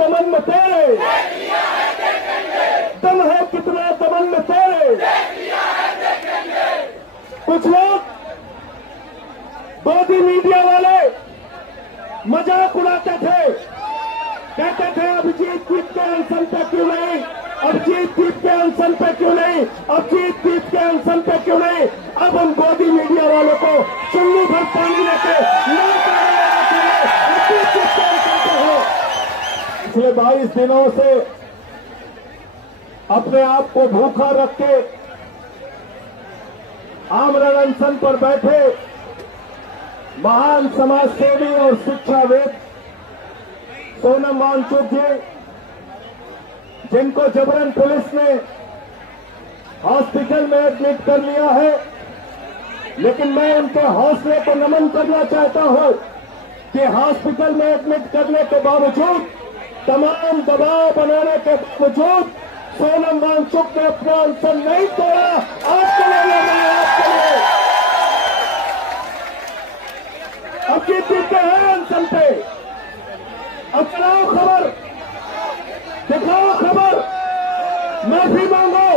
दमन में तेरे, दम है कितना दमन में तेरे। कुछ लोग गोदी मीडिया वाले मजाक उड़ाते थे, कहते थे अभिजीत दीप के अनशन पे क्यों नहीं, अभिजीत दीप के अनशन पे क्यों नहीं, अभिजीत दीप के अनशन पे क्यों नहीं। अब हम गोदी मीडिया वालों को चुन्नी भर पानी लेके पिछले 22 दिनों से अपने आप को भूखा रख के आमरण अनशन पर बैठे महान समाज सेवी और शिक्षाविद सोनम वांगचुक जी, जिनको जबरन पुलिस ने हॉस्पिटल में एडमिट कर लिया है, लेकिन मैं उनके हौसले को नमन करना चाहता हूं कि हॉस्पिटल में एडमिट करने के बावजूद, तमाम दबाव बनाने के बावजूद सोनम वांगचुक ने अपना अनशन नहीं तोड़ा। आपके लिए आपके लिए अब जीतते हैं अनशन पे। अब चलाओ खबर, दिखाओ खबर, माफी मांगो,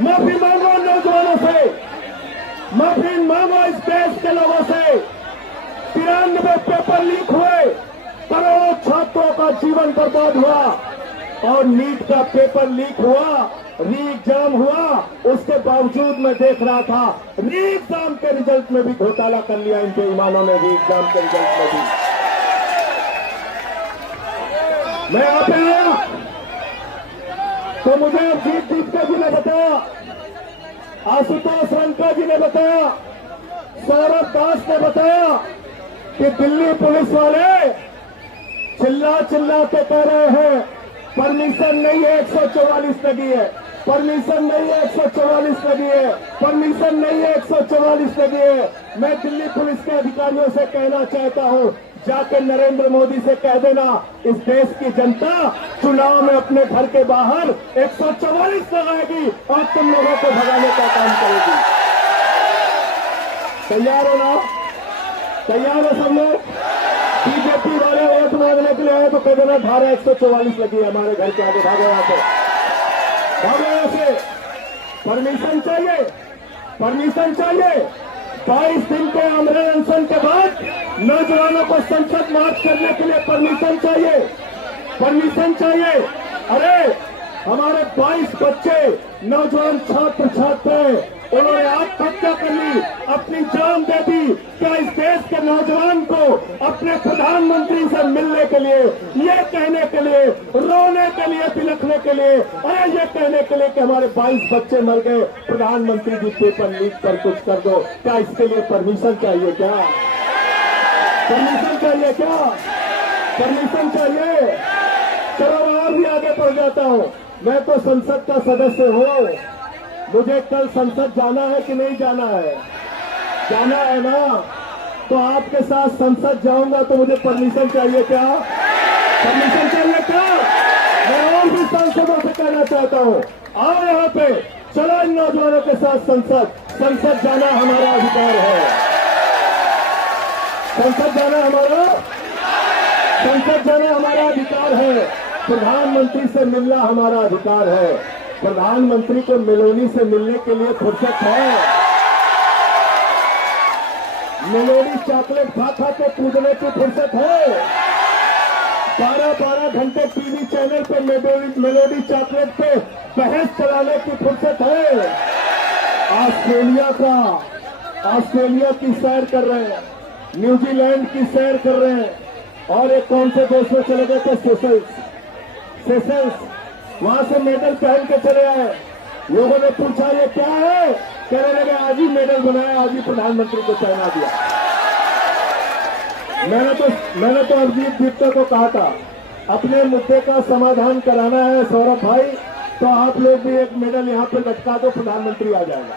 माफी मांगो नौजवानों से, माफी मांगो इस देश के लोगों से। 93 पेपर लीक हुए, करोड़ों छात्रों का जीवन बर्बाद हुआ, और नीट का पेपर लीक हुआ, री एग्जाम हुआ, उसके बावजूद मैं देख रहा था री एग्जाम के रिजल्ट में भी घोटाला कर लिया इन बेईमानों ने, री एग्जाम के रिजल्ट में भी। मैं यहाँ पे आया तो मुझे अभिजीत दीपका जी ने बताया, आशुतोष रंका जी ने बताया, सौरभ दास ने बताया कि दिल्ली पुलिस वाले चिल्ला चिल्ला के कह रहे हैं परमिशन नहीं है, 144 लगी है, परमिशन नहीं है, 144 लगी है, परमिशन नहीं है, 144 लगी है। मैं दिल्ली पुलिस के अधिकारियों से कहना चाहता हूं, जाके नरेंद्र मोदी से कह देना, इस देश की जनता चुनाव में अपने घर के बाहर 144 लगाएगी और तुम लोगों को भगाने का काम करेगी। तैयार हो ना? तैयार हो सब लोग? बीजेपी वाले वोट मांगने के लिए आए तो कह देना धारा 144 लगी है हमारे घर के आगे, भागो यहाँ से, भागो यहाँ से। परमिशन चाहिए, परमिशन चाहिए। 22 दिन के आमरण अनशन के बाद नौजवानों को संसद मार्च करने के लिए परमिशन चाहिए, परमिशन चाहिए। अरे हमारे 22 बच्चे, नौजवान छात्र छात्राएं, उन्होंने आत्महत्या कर ली, अपनी जान दे दी। क्या इस देश के नौजवान को अपने प्रधानमंत्री से मिलने के लिए, ये कहने के लिए, रोने के लिए, तिलकने के लिए, और ये कहने के लिए कि हमारे 22 बच्चे मर गए, प्रधानमंत्री जी पेपर लीक कर कुछ कर दो, क्या इसके लिए परमिशन चाहिए? क्या परमिशन चाहिए? क्या परमिशन चाहिए? चलो और भी आगे बढ़ जाता हूँ। मैं तो संसद का सदस्य हूँ, मुझे कल संसद जाना है कि नहीं जाना है? जाना है ना? तो आपके साथ संसद जाऊंगा तो मुझे परमिशन चाहिए क्या? परमिशन चाहिए क्या? मैं और भी सांसदों से कहना चाहता हूँ, आओ यहाँ पे, चलो इन नौजवानों के साथ संसद, संसद जाना हमारा अधिकार है, संसद जाना हमारा, संसद जाना हमारा अधिकार है। प्रधानमंत्री से मिलना हमारा अधिकार है। प्रधानमंत्री को मेलोनी से मिलने के लिए फुर्सत है? मेलोनी चॉकलेट खा खा के कूदने की फुर्सत है? 12-12 घंटे टीवी चैनल पे मेलोडी चॉकलेट पे बहस चलाने की फुर्सत है? ऑस्ट्रेलिया की सैर कर रहे हैं, न्यूजीलैंड की सैर कर रहे हैं, और एक कौन से देश में चले गए थे, सेशल्स, वहां से मेडल पहन के चले आए। लोगों ने पूछा ये क्या है, कहने लगे आज ही मेडल बनाया, आज ही प्रधानमंत्री को पहना दिया। मैंने तो अभिजीत दीपका को कहा था, अपने मुद्दे का समाधान कराना है सौरभ भाई, तो आप लोग भी एक मेडल यहाँ पे लटका दो, प्रधानमंत्री आ जाएगा।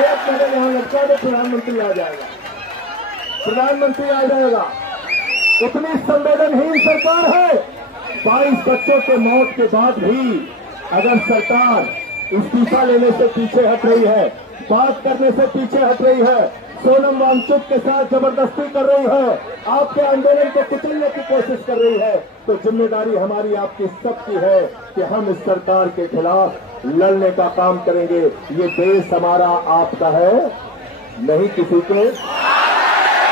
एक मेडल यहाँ लटका दो, प्रधानमंत्री आ जाएगा, प्रधानमंत्री आ जाएगा। इतनी संवेदनहीन सरकार है। 22 बच्चों के मौत के बाद भी अगर सरकार इस्तीफा लेने से पीछे हट रही है, बात करने से पीछे हट रही है, सोनम वांगचुक के साथ जबरदस्ती कर रही है, आपके आंदोलन को कुचलने की कोशिश कर रही है, तो जिम्मेदारी हमारी आपकी सबकी है कि हम इस सरकार के खिलाफ लड़ने का काम करेंगे। ये देश हमारा आपका है, नहीं किसी के।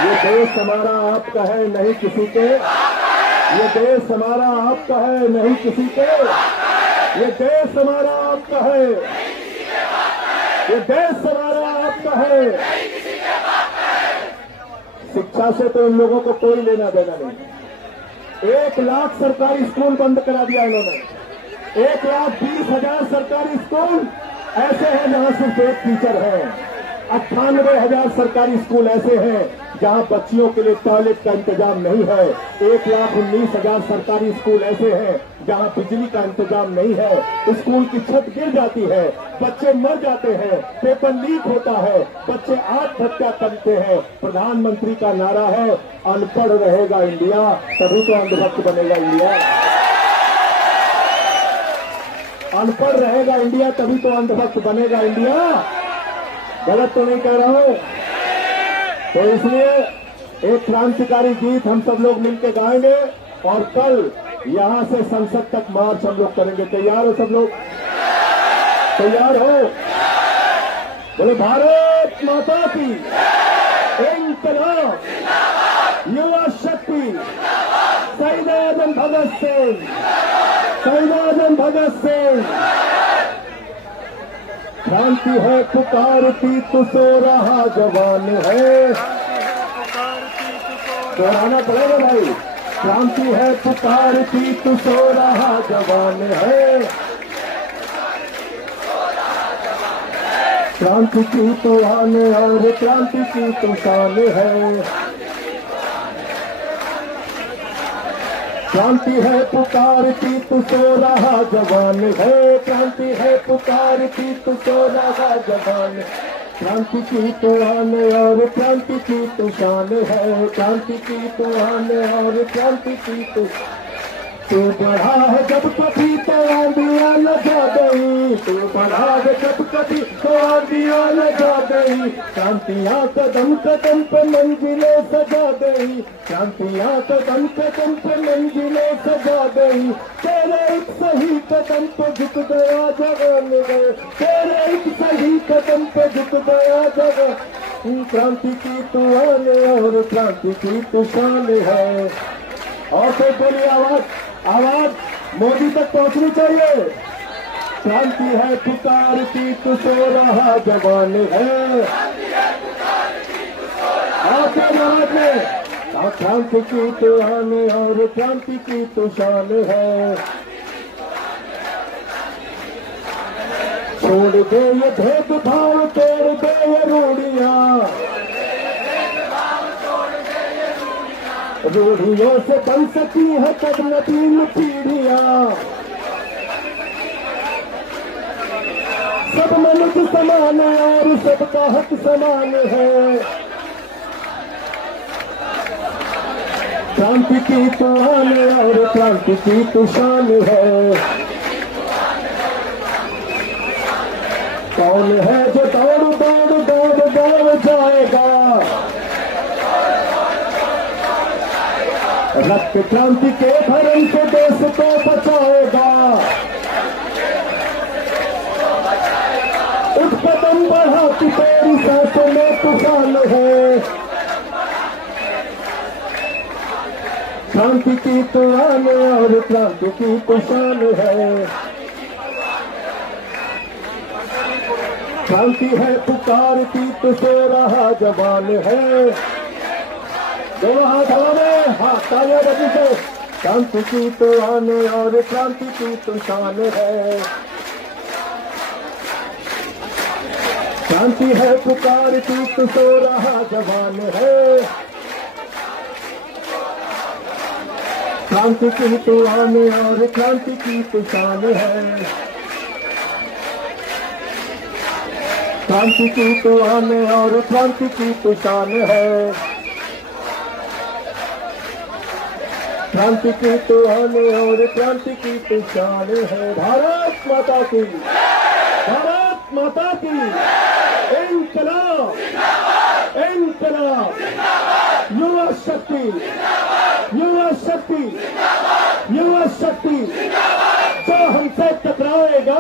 ये देश हमारा आपका है, नहीं किसी के। ये देश हमारा आपका है, नहीं किसी के। ये देश हमारा आपका है, ये देश हमारा आपका है। शिक्षा से तो इन लोगों को कोई लेना देना नहीं। 1 लाख सरकारी स्कूल बंद करा दिया इन्होंने। 1,20,000 सरकारी स्कूल ऐसे हैं जहां सिर्फ एक टीचर है। 98,000 सरकारी स्कूल ऐसे हैं जहां बच्चियों के लिए टॉयलेट का इंतजाम नहीं है। 1,19,000 सरकारी स्कूल ऐसे हैं जहां बिजली का इंतजाम नहीं है। स्कूल की छत गिर जाती है, बच्चे मर जाते हैं, पेपर लीक होता है, बच्चे आत्महत्या करते हैं। प्रधानमंत्री का नारा है, अनपढ़ रहेगा इंडिया, तभी तो अंधभक्त बनेगा इंडिया। अनपढ़ रहेगा इंडिया, तभी तो अंधभक्त बनेगा इंडिया। गलत तो नहीं कह रहा हूं। तो इसलिए एक क्रांतिकारी गीत हम सब लोग मिलकर गाएंगे और कल यहां से संसद तक मार्च हम लोग करेंगे। तैयार हो सब लोग? तैयार हो? बोले भारत माता की इंकलाब, युवा शक्ति, शहीद आजम भगत सिंह, शहीद आजम भगत सिंह। क्रांति है पुकारती तो सो रहा जवान है। दोहराना पड़ेगा भाई। क्रांति है पुकारती तो सो रहा जवान है। क्रांति की तो आन और क्रांति की तो शान है। क्रांति है पुकारती तो सो रहा जवान है। क्रांति है पुकारती तो सो रहा जवान। क्रांति की तो आन और क्रांति की तो शान है। क्रांति की तो आन और क्रांति की तो बढ़ा है जब कभी तो आंधियां लगा गई। तो बढ़ा है जब कभी तो आंधियां लगा गई। क्रांतियां कदम कदम पे मंजिलें सजा गई। क्रांतियां कदम कदम पे मंजिलें सजा गई। तेरे एक सही कदम पे झुक गया जवान गए। तेरे एक सही कदम पे झुक गया जवान। क्रांति की तो आन और क्रांति की तो शान है। और फिर बोली आवाज मोदी तक पहुंचनी चाहिए। क्रांति है पुकारती तो सो रहा जवान है। आपके आवाज में क्रांति की तो आन और क्रांति की तो शान है। छोड़ दे ये भेदभाव, तोड़ दे ये रूढ़ियां। रूढ़ियों से बन सकी है कदमतीन पीढ़ियां। सब मनुष्य समान है और सबका हक समान है। क्रांति की तो आन और क्रांति की तो शान है। कौन है जो दौड़ दौड़ दौड़ दौड़ जाएगा। रक्त क्रांति के भरम से देश को बचाएगा। उठ कदम बढ़ा कि तेरी सांसों में तूफान है। क्रांति की तो आन और क्रांति की तो शान है। क्रांति है पुकारती तो सो रहा जवान है। दोनों हाथ हवा में, हाथ तालियां बजी से। क्रांति की तो आन और क्रांति की तो शान है। क्रांति है पुकारती तो सो रहा जवान है। क्रांति की तो आन और क्रांति की तो शान है। क्रांति की तो आन और क्रांति की तो शान है। क्रांति की तो आन और क्रांति की तो शान है। भारत माता की, भारत माता की इंकलाब, इनकलाब युवा शक्ति युवा शक्ति युवा शक्ति जो हमसे टकराएगा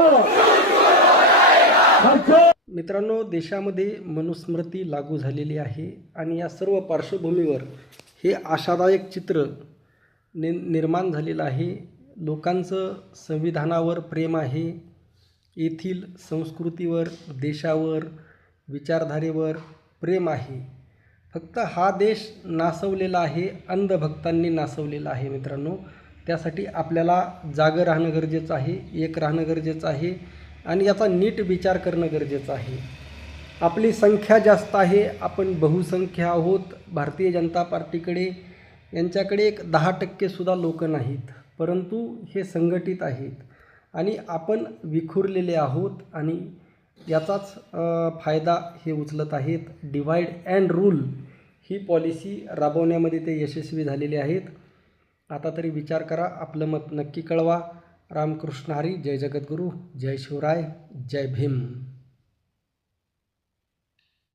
हम जो मित्रांनो, देशामध्ये मनुस्मृती लागू झालेली आहे आणि या सर्व पार्श्वभूमीवर हे आशादायक चित्र निर्माण झालेलं आहे. लोकांचं संविधानावर प्रेम आहे, येथील संस्कृतीवर, देशावर, विचारधारेवर प्रेम आहे. फक्त हा देश नासवलेला आहे, अंधभक्तांनी नासवलेला आहे. मित्रांनो, त्यासाठी आपल्याला जागं राहणं गरजेचं आहे, एक राहणं गरजेचं आहे आणि याचा नीट विचार करणं गरजेचं आहे. आपली संख्या जास्त आहे, आपण बहुसंख्य आहोत. भारतीय जनता पार्टीकडे यांच्याकडे एक 10% सुद्धा लोक नाहीत, परंतु हे संघटित आहेत आणि आपण विखुरलेले आहोत आणि याचाच फायदा हे उचलत आहेत. डिवाइड अँड रूल ही पॉलिसी राबवण्यामध्ये ते यशस्वी झालेले आहेत. आता तरी विचार करा, आपलं मत नक्की कळवा. रामकृष्ण हरी. जय जगद्गुरू. जय शिवराय. जय भीम.